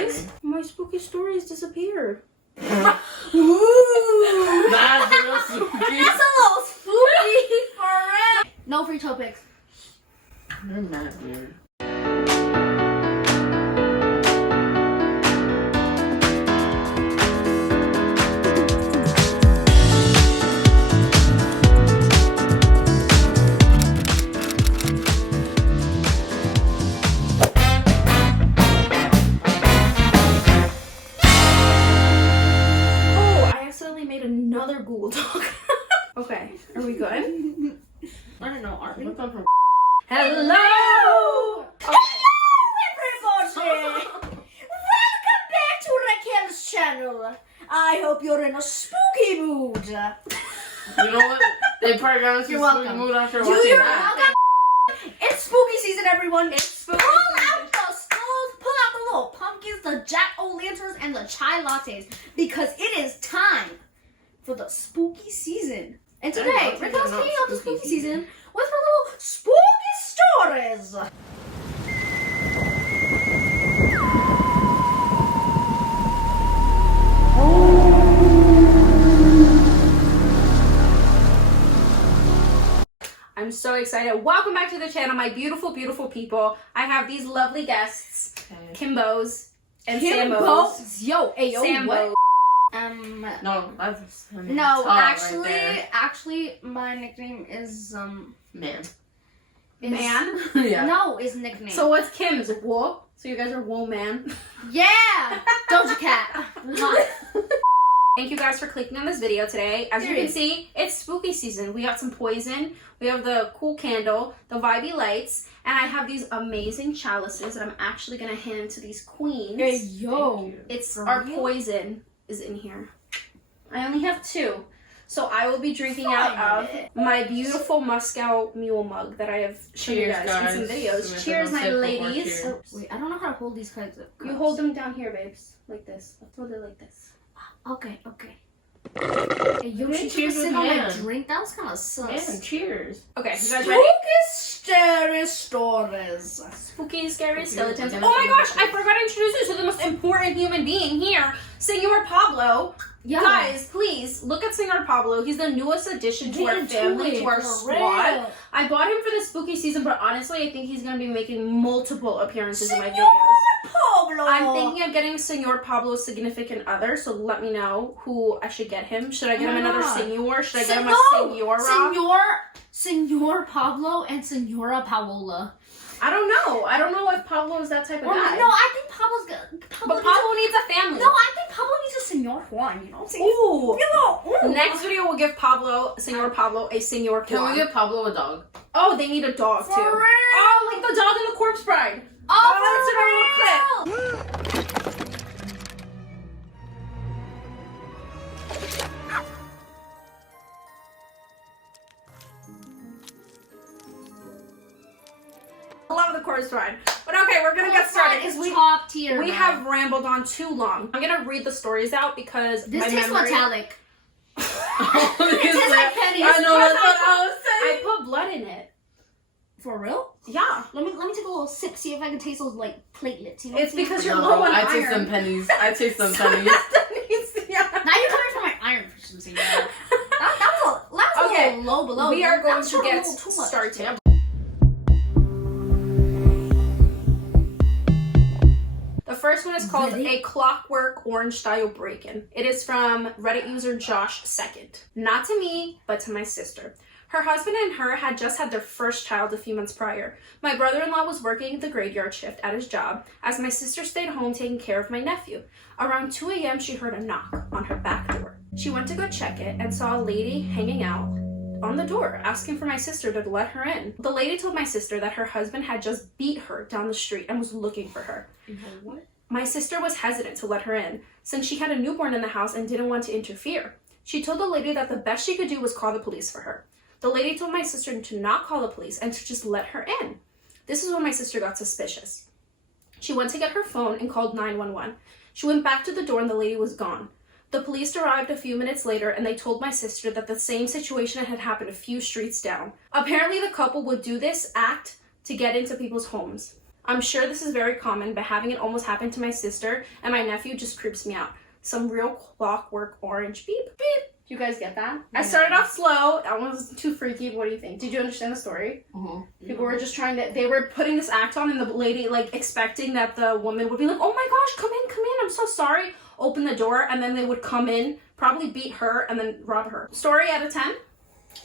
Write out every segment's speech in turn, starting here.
guys, my spooky stories disappeared. Ooh. That's real spooky. That's a little spooky for real. No free topics. You're mad weird. Another Google Doc. Okay, are we good? I don't know, are we? Hello! Okay. Hello, everybody! Welcome back to Raquel's channel. I hope you're in a spooky mood. You know what? They probably got us in a spooky mood after watching that. It's spooky season, everyone. It's spooky Pull out the skulls, pull out the little pumpkins, the jack-o'-lanterns, and the chai lattes, because it is time for the spooky season. And today, Raquel's kicking off the spooky season with her little spooky stories. I'm so excited. Welcome back to the channel, my beautiful, beautiful people. I have these lovely guests, Kimbos and Sambos. Yo, ayo, Sambos. what? No, that's actually, my nickname is man. Man? Yeah. No, is nickname. So what's Kim's? Wool? So you guys are Wool Man? Yeah, Doja Cat. Thank you guys for clicking on this video today. As you can see, it's spooky season. We got some poison, we have the cool candle, the vibey lights, and I have these amazing chalices that I'm actually gonna hand to these queens. Hey, yo. It's our poison is in here. I only have 2. So I will be drinking out of my beautiful Moscow Mule mug that I have shown you guys in some videos. Cheers, my ladies. Oh, wait, I don't know how to hold these kinds of cups. You hold them down here, babes. Like this. Let's hold it like this. Okay. Hey, you should cheers sit with on my man. drink. That was kind of sus. Man, cheers. Okay, you guys ready? Scary stories. Spooky, scary skeletons. Oh my gosh, I forgot to introduce you to the most important human being here, Senor Pablo. Yeah. Guys, please look at Senor Pablo. He's the newest addition to our family, to our squad. I bought him for the spooky season, but honestly, I think he's going to be making multiple appearances in my videos. Pablo. I'm thinking of getting Senor Pablo's significant other, so let me know who I should get him. Should I get him another Senor? Should I get him a Senora? Senor Pablo and Senora Paola. I don't know. I don't know if Pablo is that type of guy. No, I think Pablo's good. But Pablo needs a family. No, I think Pablo needs a Senor Juan, you know what I'm saying? Ooh. Ooh. Next video, we'll give Senor Pablo, a Senor Can Juan. we give Pablo a dog? Oh, they need a dog, too. For real? Oh, like the dog in the Corpse Bride. Oh, that's a real clip. I love the Corpse Bride. But okay, we're gonna get started. It's top tier. We have rambled on too long. I'm gonna read the stories out because this my tastes memory... metallic. It tastes like pennies. I know, that's what I was saying. I put blood in it. For real? Yeah. Let me take a little sip, see if I can taste those like platelets. You know It's because you're No, low on I iron. taste some pennies. I taste some pennies. Yeah. Now you're coming for my iron efficiency. Yeah. that was a little low below. We are going to get too much. started. The first one is called A Clockwork Orange Style Break-In. It is from Reddit user Josh II. Not to me, but to my sister. Her husband and her had just had their first child a few months prior. My brother-in-law was working the graveyard shift at his job, as my sister stayed home taking care of my nephew. Around 2 a.m., she heard a knock on her back door. She went to go check it and saw a lady hanging out on the door, asking for my sister to let her in. The lady told my sister that her husband had just beat her down the street and was looking for her. What? My sister was hesitant to let her in, since she had a newborn in the house and didn't want to interfere. She told the lady that the best she could do was call the police for her. The lady told my sister to not call the police and to just let her in. This is when my sister got suspicious. She went to get her phone and called 911. She went back to the door and the lady was gone. The police arrived a few minutes later and they told my sister that the same situation had happened a few streets down. Apparently the couple would do this act to get into people's homes. I'm sure this is very common, but having it almost happen to my sister and my nephew just creeps me out. Some real clockwork orange. Beep, beep. You guys get that? I started off slow. That one was too freaky. What do you think? Did you understand the story? People were just they were putting this act on, and the lady, like, expecting that the woman would be like, oh my gosh, come in, I'm so sorry. Open the door, and then they would come in, probably beat her, and then rob her. Story out of 10?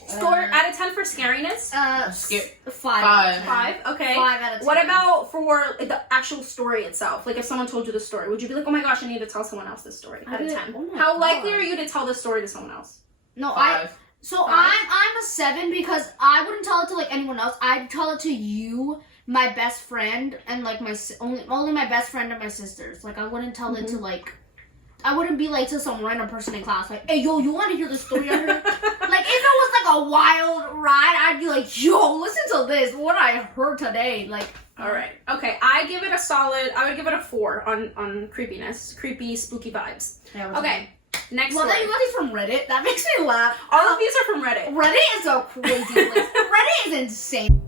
Score out of 10 for scariness? 5. 5, okay. 5 out of 10. What about for the actual story itself? Like, if someone told you the story, would you be like, oh my gosh, I need to tell someone else this story? Out of 10. How likely are you to tell this story to someone else? No, 5. I'm a 7 because I wouldn't tell it to, like, anyone else. I'd tell it to you, my best friend, and, like, only my best friend and my sisters. Like, I wouldn't tell it to, like, I wouldn't be like to some random person in class, like, hey, yo, you want to hear the story I heard? Like, if it was like a wild ride, I'd be like, yo, listen to this, what I heard today. Like, all right, okay, I would give it a 4 on creepiness, creepy, spooky vibes. Yeah, okay, next well, story. that you got these from Reddit. That makes me laugh. All of these are from Reddit. Reddit is a crazy place. Reddit is insane.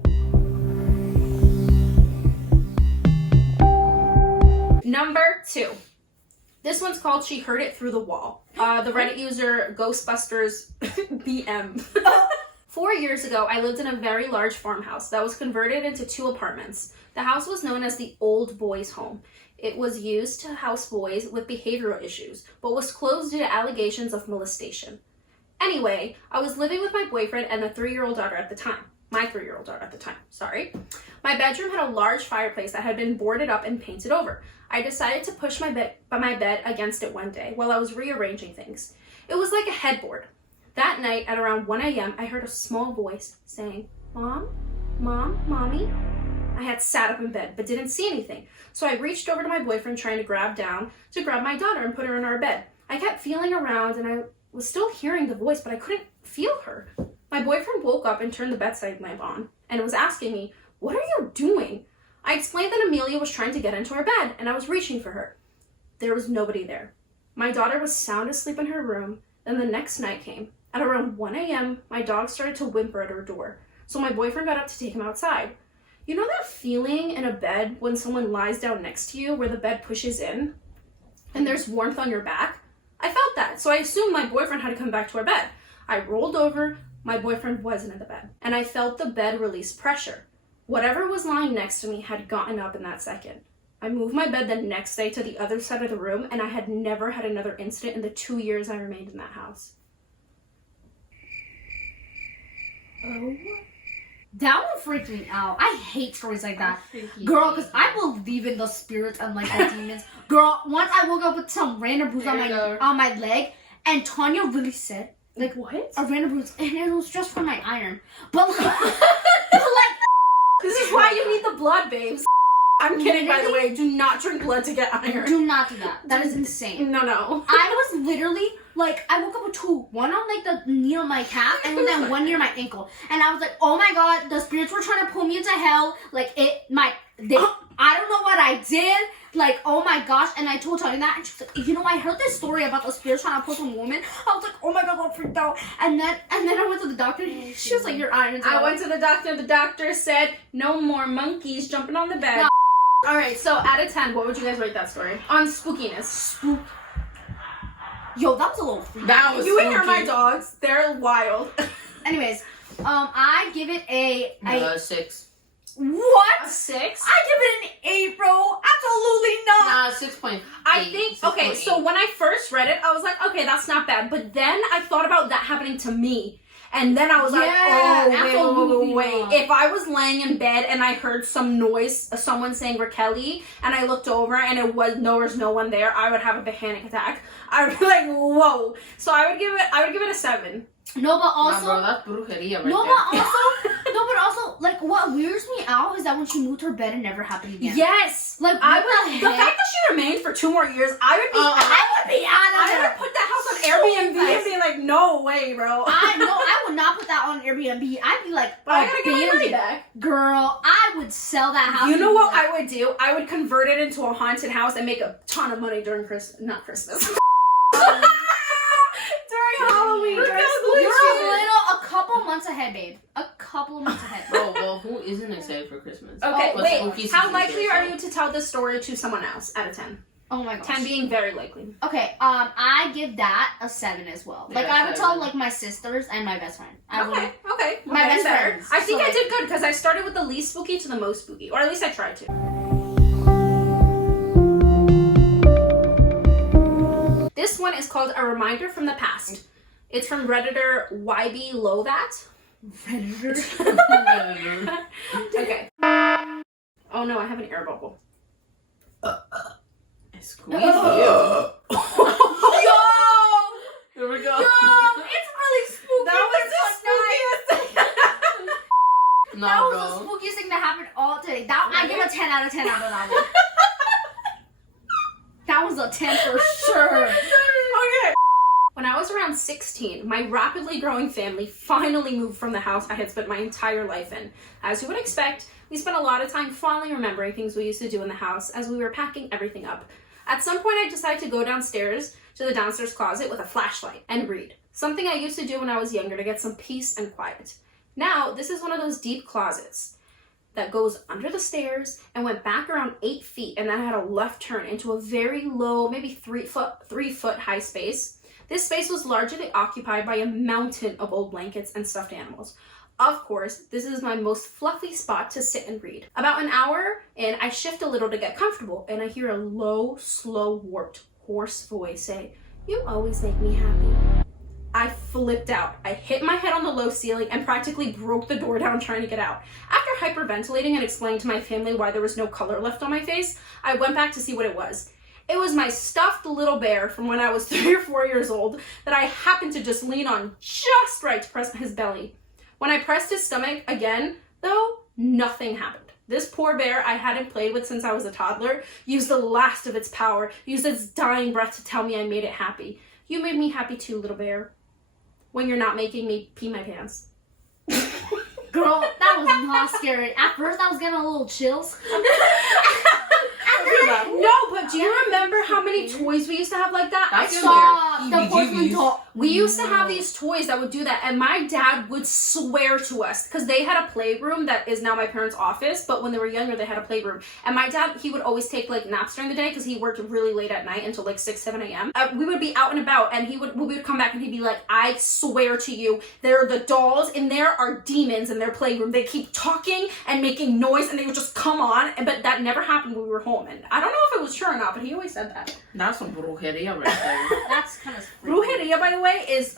Number 2. This one's called She Heard It Through the Wall. The Reddit user Ghostbusters BM. 4 years ago, I lived in a very large farmhouse that was converted into 2 apartments. The house was known as the Old Boys Home. It was used to house boys with behavioral issues, but was closed due to allegations of molestation. Anyway, I was living with my boyfriend and the 3-year-old daughter at the time. My 3-year-old daughter at the time, sorry. My bedroom had a large fireplace that had been boarded up and painted over. I decided to push my bed against it one day while I was rearranging things. It was like a headboard. That night at around 1 a.m., I heard a small voice saying, Mom? Mom? Mommy? I had sat up in bed but didn't see anything, so I reached over to my boyfriend trying to grab my daughter and put her in our bed. I kept feeling around and I was still hearing the voice, but I couldn't feel her. My boyfriend woke up and turned the bedside lamp on and was asking me, what are you doing? I explained that Amelia was trying to get into our bed and I was reaching for her. There was nobody there. My daughter was sound asleep in her room. Then the next night came. At around 1 a.m., my dog started to whimper at her door, so my boyfriend got up to take him outside. You know that feeling in a bed when someone lies down next to you where the bed pushes in and there's warmth on your back? I felt that, so I assumed my boyfriend had to come back to our bed. I rolled over. My boyfriend wasn't in the bed, and I felt the bed release pressure. Whatever was lying next to me had gotten up in that second. I moved my bed the next day to the other side of the room, and I had never had another incident in the 2 years I remained in that house. Oh. That one freaked me out. I hate stories like that. Girl, because I believe in the spirits and, like, the demons. Girl, once I woke up with some random bruise on my leg, and Tanya really said, like, what? A random bruise, and it was just from my iron. But like, this is why you need the blood, babes. I'm kidding, by the way. Do not drink blood to get iron. Do not do that. That is insane. No. I was literally, like, I woke up with 2. One on, like, the near my calf, and then one near my ankle. And I was like, oh my god, the spirits were trying to pull me into hell. Like, I don't know what I did. Like, oh my gosh. And I told Tanya that, and she was like, you know, I heard this story about the spirits trying to pull some woman. I was like, oh my god, I'm freaked out. And then I went to the doctor, and she was like, your iron's out. I went to the doctor. The doctor said, no more monkeys jumping on the bed. No. All right, so out of 10, what would you guys rate that story? On spookiness. Spook. Yo, that was a little freaky. That was You would hear my dogs. They're wild. Anyways, I give it a 6. What? A 6? I give it an 8, bro. Absolutely not. 6.8. I think, okay, so when I first read it, I was like, okay, that's not bad. But then I thought about that happening to me. And then I was like, wait. If I was laying in bed and I heard some noise, someone saying Raquel, and I looked over and there was no one there, I would have a panic attack. I would be like, whoa. So I would give it a 7. No, but also, bro, that's brujeria right but also, like, what weirds me out is that when she moved her bed, it never happened again. Yes, like, the fact that she remained for 2 more years, I would be put that house on Airbnb and be like, no way, bro. I would not put that on Airbnb. I'd be like, but I gotta get my money back, girl. I would sell that house. You know what I would do? I would convert it into a haunted house and make a ton of money during not Christmas. During Halloween. You're a couple months ahead, babe. A couple of months ahead. Oh, well, who isn't excited for Christmas? Okay, But wait. spooky How season's likely here, are so- you to tell this story to someone else out of 10? Oh my gosh. 10 being very likely. Okay, I give that a 7 as well. Like, Yeah, I would tell, 7. like, my sisters and my best friend. I Okay. My best Fair. friends. I think So, I did good because I started with the least spooky to the most spooky, or at least I tried to. This one is called A Reminder from the Past. It's from Redditor YB Lovat. Predator. Okay. Oh no, I have an air bubble. I squeeze you. Yo! Here we go. It's really spooky. That was the spookiest thing. No, That was bro. the spookiest thing that happened all day. I give a 10 out of 10 out of that one. That was a 10 for sure. Okay. When I was around 16, my rapidly growing family finally moved from the house I had spent my entire life in. As you would expect, we spent a lot of time fondly remembering things we used to do in the house as we were packing everything up. At some point, I decided to go downstairs to the downstairs closet with a flashlight and read. Something I used to do when I was younger to get some peace and quiet. Now, this is one of those deep closets that goes under the stairs and went back around 8 feet and then had a left turn into a very low, maybe 3 foot high space. This space was largely occupied by a mountain of old blankets and stuffed animals. Of course, this is my most fluffy spot to sit and read. About an hour in, I shift a little to get comfortable and I hear a low, slow, warped, hoarse voice say, "You always make me happy." I flipped out. I hit my head on the low ceiling and practically broke the door down trying to get out. After hyperventilating and explaining to my family why there was no color left on my face, I went back to see what it was. It was my stuffed little bear from when I was 3 or 4 years old that I happened to just lean on just right to press his belly. When I pressed his stomach again, though, nothing happened. This poor bear I hadn't played with since I was a toddler used the last of its power, used its dying breath to tell me I made it happy. You made me happy too, little bear. When you're not making me pee my pants. Girl, that was not scary. At first, I was getting a little chills. No, but do you remember how many toys we used to have like that? That's I your saw The porcelain doll. we used to have these toys that would do that, and my dad would swear to us because they had a playroom that is now my parents' office, but when they were younger they had a playroom, and my dad, he would always take like naps during the day because he worked really late at night until like 6-7 a.m. We would be out and about and we would come back and he'd be like, "I swear to you, there are the dolls in there are demons in their playroom. They keep talking and making noise and they would just come on," but that never happened when we were home, and I don't know if it was true or not, but he always said that. That's some brujeria right there. That's kind of Brujeria, by the way, is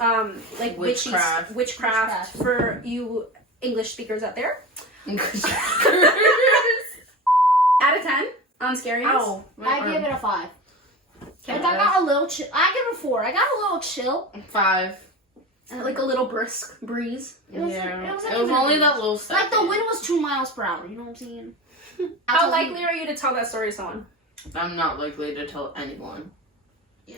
like Witchcraft. witchcraft for you English speakers out there. Out of 10 on scariness. Ow. I give it a 5. Okay. Like, I got a little chill. I give it a 4. I got a little chill. 5. Like a little brisk breeze. It was It was only that little stuff. Like, the wind was 2 miles per hour. You know what I'm saying? How likely are you to tell that story to someone? I'm not likely to tell anyone.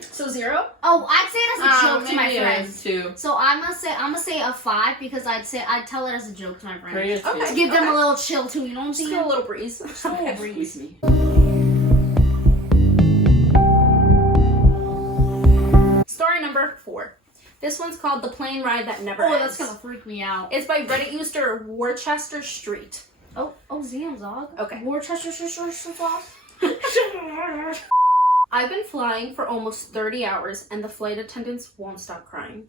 So 0? Oh, I'd say it as a joke to my maybe friends. It is 2. So I'm gonna say a 5 because I'd tell it as a joke to my friends. Maybe it's 2. Okay. To give them a little chill too, you know what I'm Just saying? feel a little breeze. little breeze. Squeeze me. Story number 4. This one's called The Plane Ride That Never Oh, Ends. that's gonna freak me out. It's by Reddit user Worcester Street. Oh, Zam Zog. Okay. Worcester sauce. I've been flying for almost 30 hours and the flight attendants won't stop crying.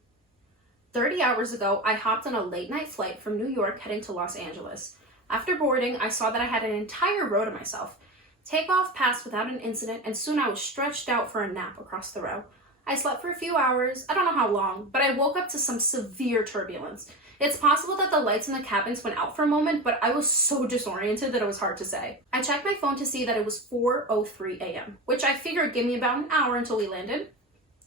30 hours ago, I hopped on a late night flight from New York heading to Los Angeles. After boarding, I saw that I had an entire row to myself. Takeoff passed without an incident and soon I was stretched out for a nap across the row. I slept for a few hours, I don't know how long, but I woke up to some severe turbulence. It's possible that the lights in the cabins went out for a moment, but I was so disoriented that it was hard to say. I checked my phone to see that it was 4:03 a.m., which I figured gave me about an hour until we landed.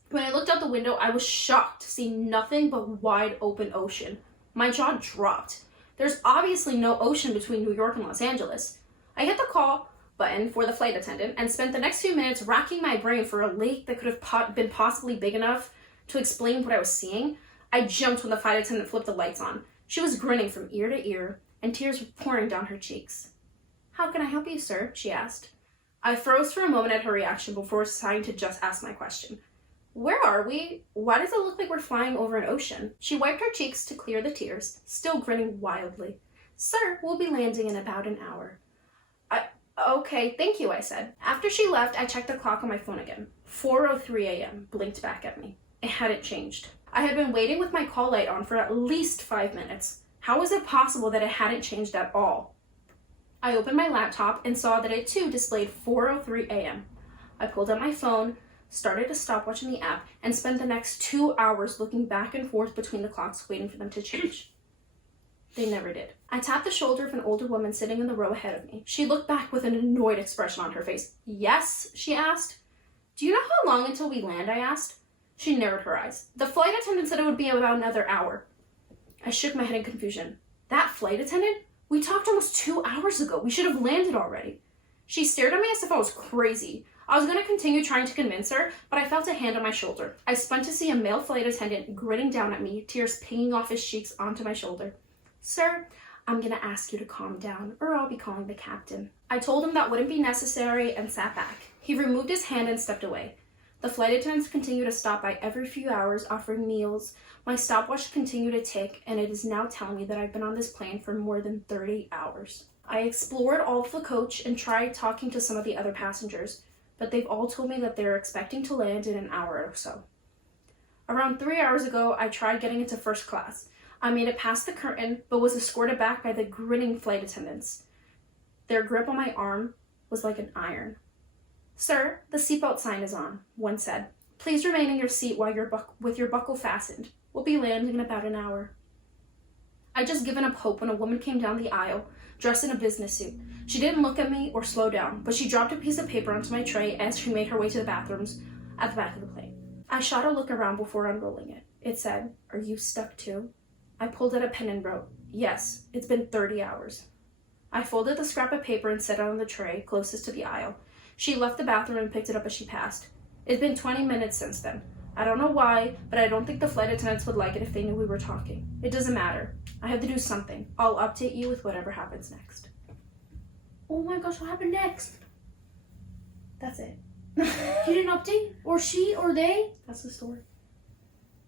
When I looked out the window, I was shocked to see nothing but wide open ocean. My jaw dropped. There's obviously no ocean between New York and Los Angeles. I hit the call button for the flight attendant and spent the next few minutes racking my brain for a lake that could have been possibly big enough to explain what I was seeing. I jumped when the flight attendant flipped the lights on. She was grinning from ear to ear, and tears were pouring down her cheeks. "How can I help you, sir?" she asked. I froze for a moment at her reaction before deciding to just ask my question. Where are we? Why does it look like we're flying over an ocean? She wiped her cheeks to clear the tears, still grinning wildly. Sir, we'll be landing in about an hour. Okay, thank you, I said. After she left, I checked the clock on my phone again. 4:03 a.m. blinked back at me. It hadn't changed. I had been waiting with my call light on for at least 5 minutes. How was it possible that it hadn't changed at all? I opened my laptop and saw that it too displayed 4:03 a.m. I pulled out my phone, started to stop watching the app, and spent the next 2 hours looking back and forth between the clocks waiting for them to change. They never did. I tapped the shoulder of an older woman sitting in the row ahead of me. She looked back with an annoyed expression on her face. Yes, she asked. Do you know how long until we land, I asked. She narrowed her eyes. The flight attendant said it would be about another hour. I shook my head in confusion. That flight attendant? We talked almost 2 hours ago. We should have landed already. She stared at me as if I was crazy. I was going to continue trying to convince her, but I felt a hand on my shoulder. I spun to see a male flight attendant grinning down at me, tears pinging off his cheeks onto my shoulder. Sir, I'm going to ask you to calm down, or I'll be calling the captain. I told him that wouldn't be necessary and sat back. He removed his hand and stepped away. The flight attendants continue to stop by every few hours, offering meals. My stopwatch continued to tick, and it is now telling me that I've been on this plane for more than 30 hours. I explored all of the coach and tried talking to some of the other passengers, but they've all told me that they're expecting to land in an hour or so. Around 3 hours ago, I tried getting into first class. I made it past the curtain, but was escorted back by the grinning flight attendants. Their grip on my arm was like an iron. Sir, the seatbelt sign is on, one said. Please remain in your seat while with your buckle fastened. We'll be landing in about an hour. I'd just given up hope when a woman came down the aisle, dressed in a business suit. She didn't look at me or slow down, but she dropped a piece of paper onto my tray as she made her way to the bathrooms at the back of the plane. I shot a look around before unrolling it. It said, "Are you stuck too?" I pulled out a pen and wrote, "Yes, it's been 30 hours." I folded the scrap of paper and set it on the tray closest to the aisle. She left the bathroom and picked it up as she passed. It's been 20 minutes since then. I don't know why, but I don't think the flight attendants would like it if they knew we were talking. It doesn't matter. I have to do something. I'll update you with whatever happens next. Oh my gosh, what happened next? That's it. He didn't update? Or she? Or they? That's the story.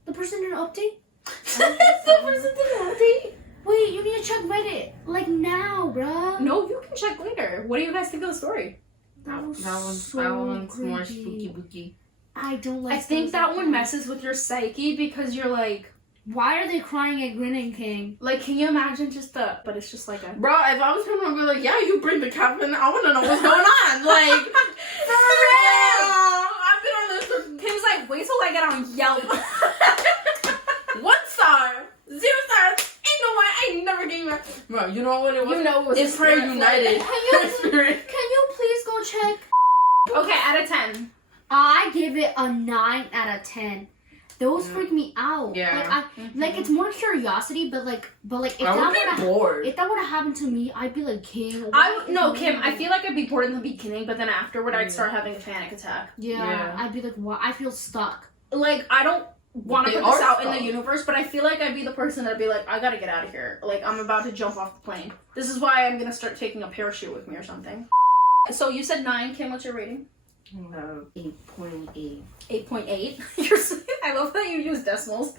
The person didn't update? The person didn't update? Wait, you need to check Reddit. Like now, bruh. No, you can check later. What do you guys think of the story? That was that one's creepy. more spooky. I don't like I think those that like one messes with your psyche because you're like, why are they crying at Grinning King? like, can you imagine just but it's just like a... Bro, if I was him, I'd be like, yeah, you bring the captain. I want to know what's going on. Like, For real! I've been on this for... Kim's like, wait till I get on Yelp. 1 star, 0 stars. Ain't no way. I ain't never gave it. Bro, you know what it was? You know it was It's a Prayer spirit United. Spirit. Can you please go check? Okay, out of 10. I give it a 9 out of 10. Those freak me out. Yeah. Like it's more curiosity, but if I would be bored. If that would have happened to me, I'd be like, King. No, Kim, I feel like I'd be bored in the beginning, but then afterward I'd start having a panic attack. Yeah. I'd be like, what? I feel stuck. Like, I don't want to They put this are out in stuck. the universe, but I feel like I'd be the person that'd be like, I gotta get out of here. Like, I'm about to jump off the plane. This is why I'm gonna start taking a parachute with me or something. So you said 9, Kim, what's your rating? 8.8. 8.8. I love that you use decimals.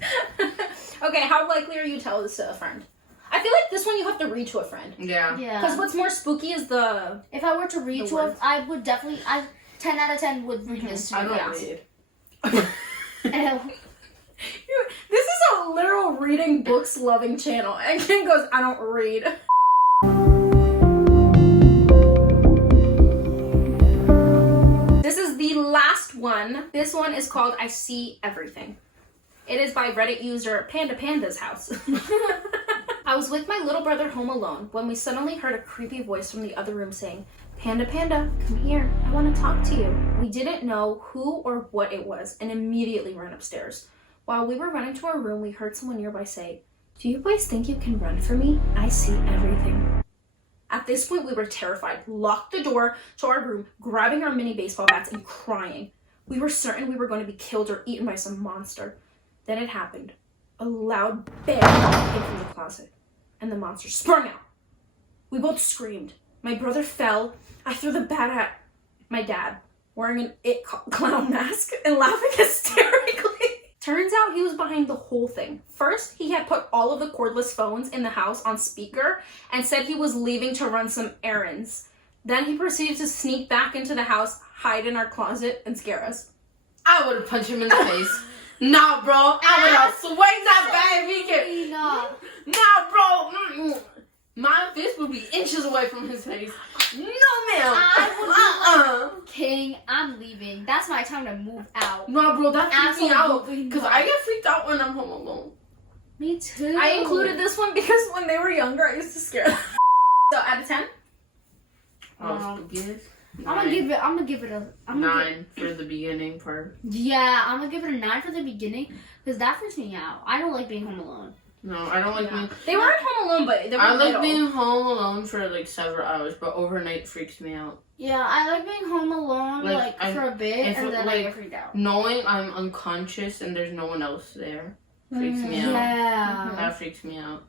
Okay, how likely are you to tell this to a friend? I feel like this one you have to read to a friend. Yeah. Because what's more spooky is the... If I were to read to words. I would definitely... 10 out of 10 would read this to I me. don't read. This is a literal reading books loving channel. And Kim goes, I don't read. This is the last one. This one is called I See Everything. It is by Reddit user Panda Panda's house. I was with my little brother home alone when we suddenly heard a creepy voice from the other room saying, "Panda Panda, come here. I want to talk to you." We didn't know who or what it was and immediately ran upstairs. While we were running to our room, we heard someone nearby say, "Do you boys think you can run for me? I see everything." At this point, we were terrified, locked the door to our room, grabbing our mini baseball bats and crying. We were certain we were going to be killed or eaten by some monster. Then it happened. A loud bang came from the closet, and the monster sprung out. We both screamed. My brother fell. I threw the bat at my dad. wearing an it clown mask and laughing hysterically. Turns out he was behind the whole thing. First, he had put all of the cordless phones in the house on speaker and said he was leaving to run some errands. Then he proceeded to sneak back into the house, hide in our closet, and scare us. I would have punched him in the face. Nah, bro. I would have swung that baby. Nah, bro. My fist would be inches away from his face. No, ma'am. I would be like, King, I'm leaving. That's my time to move out. No, bro, that freaks me out. Absolutely Because not. I get freaked out when I'm home alone. Me too. I included this one because when they were younger, I used to scare them. So, out of 10? I'm gonna give it a 9 for the beginning part. Yeah, I'm gonna give it a 9 for the beginning because that freaks me out. I don't like being home alone. No, I don't like being... They weren't home alone, but they were I like little. being home alone for like several hours, but overnight freaks me out. Yeah, I like being home alone for a bit and then I get freaked out. Knowing I'm unconscious and there's no one else there freaks me out. Yeah. That freaks me out.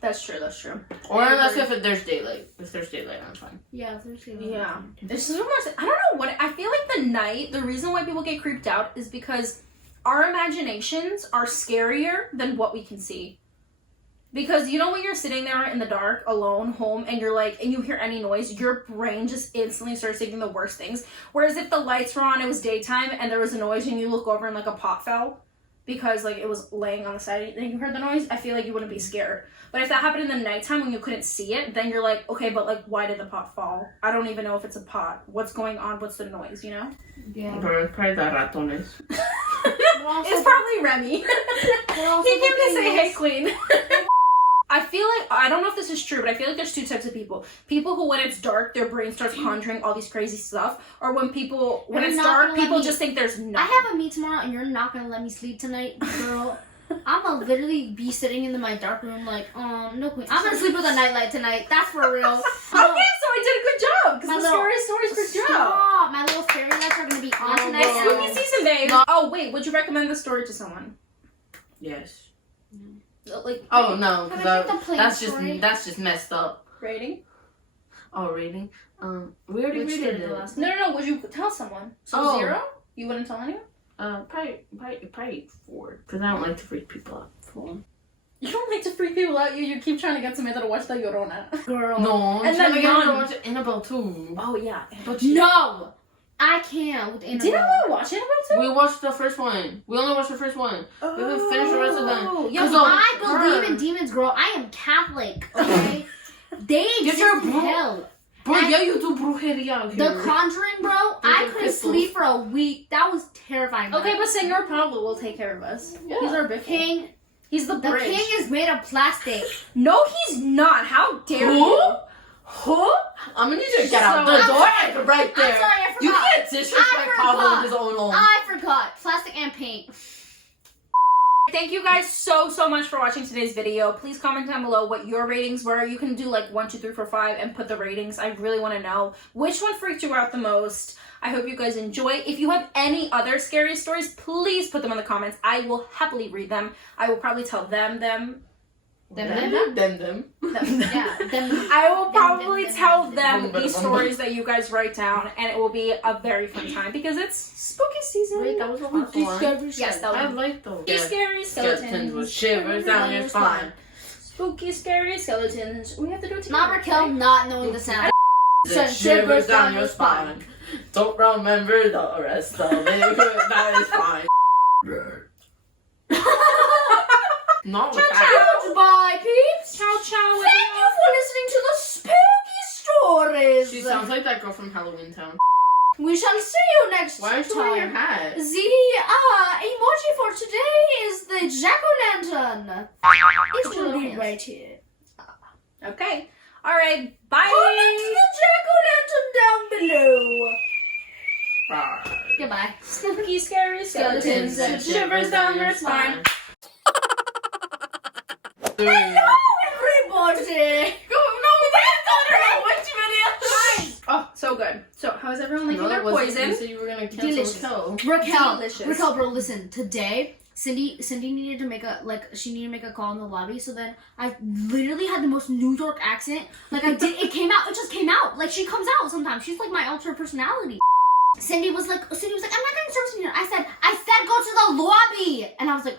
That's true, that's true. Or unless if there's daylight. If there's daylight, I'm fine. Yeah, there's Yeah. It's so much, I don't know what, I feel like the night, the reason why people get creeped out is because our imaginations are scarier than what we can see. Because you know when you're sitting there in the dark, alone, home, and you're like, and you hear any noise, your brain just instantly starts thinking the worst things. Whereas if the lights were on, it was daytime, and there was a noise, and you look over and like a pot fell, because like it was laying on the side, and you heard the noise, I feel like you wouldn't be scared. But if that happened in the nighttime when you couldn't see it, then you're like, okay, but like, why did the pot fall? I don't even know if it's a pot. What's going on? What's the noise, you know? Yeah. But it's probably the ratones. It's probably Remy. He came to say, hey, queen. I feel like, I don't know if this is true, but I feel like there's two types of people. People who, when it's dark, their brain starts conjuring all these crazy stuff. Or when it's dark, people just think there's nothing. I have a meet tomorrow and you're not going to let me sleep tonight, girl. I'm going to literally be sitting in my dark room like, no queen. I'm going to sleep with a nightlight tonight. That's for real. Okay, so I did a good job. Because the story's good job. Stop. My little fairy lights are going to be on tonight. It's spooky season, babe. No. Oh, wait. Would you recommend the story to someone? Yes. Like, Oh no, because story? that's just messed up. rating? Oh, rating. We already rated it. No. Would you tell someone? So 0? You wouldn't tell anyone? Probably 4. Because I don't like to freak people out. 4. You don't like to freak people out. You keep trying to get Samantha to watch La Llorona. Girl. No, And then we None. gotta watch Annabelle too. Oh yeah. But No. I can't with Annabelle. Didn't we watch Annabelle too? we watched the first one. We only watched the first one. We haven't finished the rest of them. Yeah, I believe in demons, girl. I am Catholic, okay? They exist your in bro- hell. Bro, yeah, you do brujeria out here. The Conjuring, bro, I couldn't pistols. sleep for a week. That was terrifying. Okay, but Senor Pablo will take care of us. Yeah. He's our big King, He's the the bridge. king is made of plastic. No, he's not. How dare Who? you? Who? I'm gonna need you to get out the I'm door right there. I'm sorry, I forgot. You can't disrespect I Pablo forgot. in his own home. I forgot. Plastic and paint. Thank you guys so much for watching today's video. Please comment down below what your ratings were. You can do like 1, 2, 3, 4, 5 and put the ratings. I really want to know which one freaked you out the most. I hope you guys enjoy. If you have any other scary stories, please put them in the comments. I will happily read them. I will probably tell them. Them. Yeah, them. I will probably them. tell them these stories that you guys write down, and it will be a very fun time because it's spooky season. Wait, that was the last one. Yes, that I was like those. spooky, scary skeletons with shivers down your spine. Spooky, scary skeletons. We have to do it together. Not Raquel not knowing the sound. That shivers down your spine. Don't remember the rest of it. That is fine. Not with that. Goodbye, peeps. Ciao, ciao. Thank you for listening to the spooky stories. She sounds like that girl from Halloween Town. We shall see you next Why aren't you wearing your time. hat? The emoji for today is the jack-o'-lantern. It will be right here. Okay. All right. Bye. Comment the jack-o'-lantern down below. Bye. Goodbye. Spooky, scary skeletons and shivers down your spine. Hello, everybody. Oh, so good. So, how is everyone liking their You poison? said you were gonna cancel Delicious. Raquel. Raquel, bro, listen. Today, Cindy needed to make a call in the lobby. So then I literally had the most New York accent. Like it just came out. Like she comes out sometimes. She's like my alternate personality. Cindy was like, I'm not getting service in here. I said, go to the lobby. And I was like,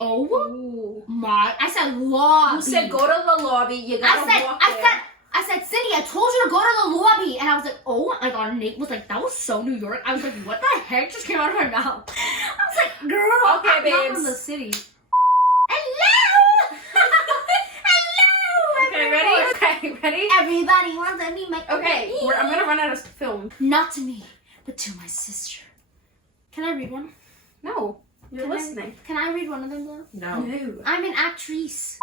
oh my. I said, lobby. You said, go to the lobby. You gotta walk there. I said, Cindy, I told you to go to the lobby. And I was like, oh my god. Nate was like, that was so New York. I was like, what the heck just came out of her mouth? I was like, girl, okay, I'm babes. not from the city. Hello! Okay, ready? Okay, ready? Everybody wants to be my... Okay, I'm gonna run out of film. Not to me, but to my sister. Can I read one? No, you're listening. Can I read one of them, though? No. I'm an actress.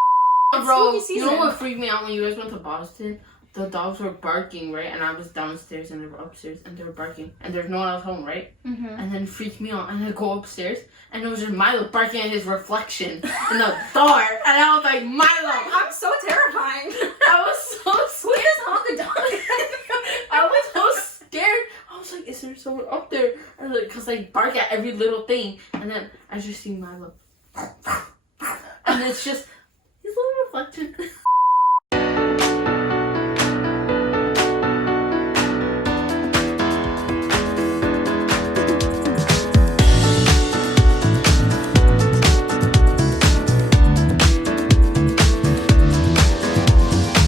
Bro, spooky you know season. what freaked me out when you guys went to Boston? The dogs were barking, right? And I was downstairs and they were upstairs and they were barking. And there's no one else home, right? Mm-hmm. And then it freaked me out. And I go upstairs and it was just Milo barking at his reflection in the door. And I was like, Milo! I'm so terrifying. I was so scared. Honk a dog. I was so scared. I was like, is there someone up there? And like, cause they bark at every little thing. And then I just see Milo. And it's just his little reflection.